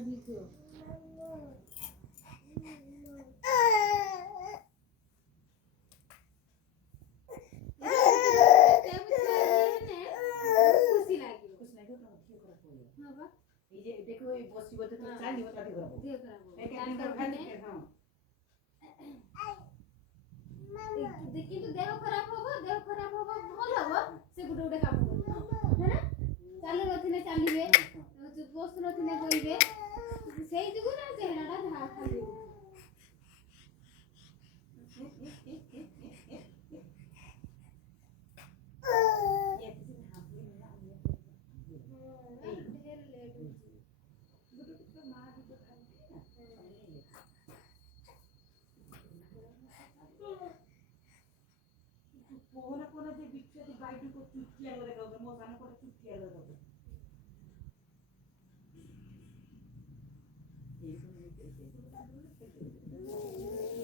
video খুশি লাগে বাবা এই যে দেখো এই বসিব তো চাই নিব তাতে করব দিয়ে করব এই একদিন খাইতে হ্যাঁ কিন্তু দেহ খারাপ হবো ଭଲ ହବ ସେ ଗୋଟେ ଗୋଟେ କାମ କରିବ ହେଲା ଚାଲୁ ନଥିଲେ ଚାଲିବେ ବସୁ ନଥିଲେ କରିବେ ସେଇ ଯୋଗୁ ନା ଚେହେରାଟା ଯାହା ଖାଲି कोना जे बिच्छे ती बाइटू को चुटिया लगे दो मो साने को चुटिया लगे दो ये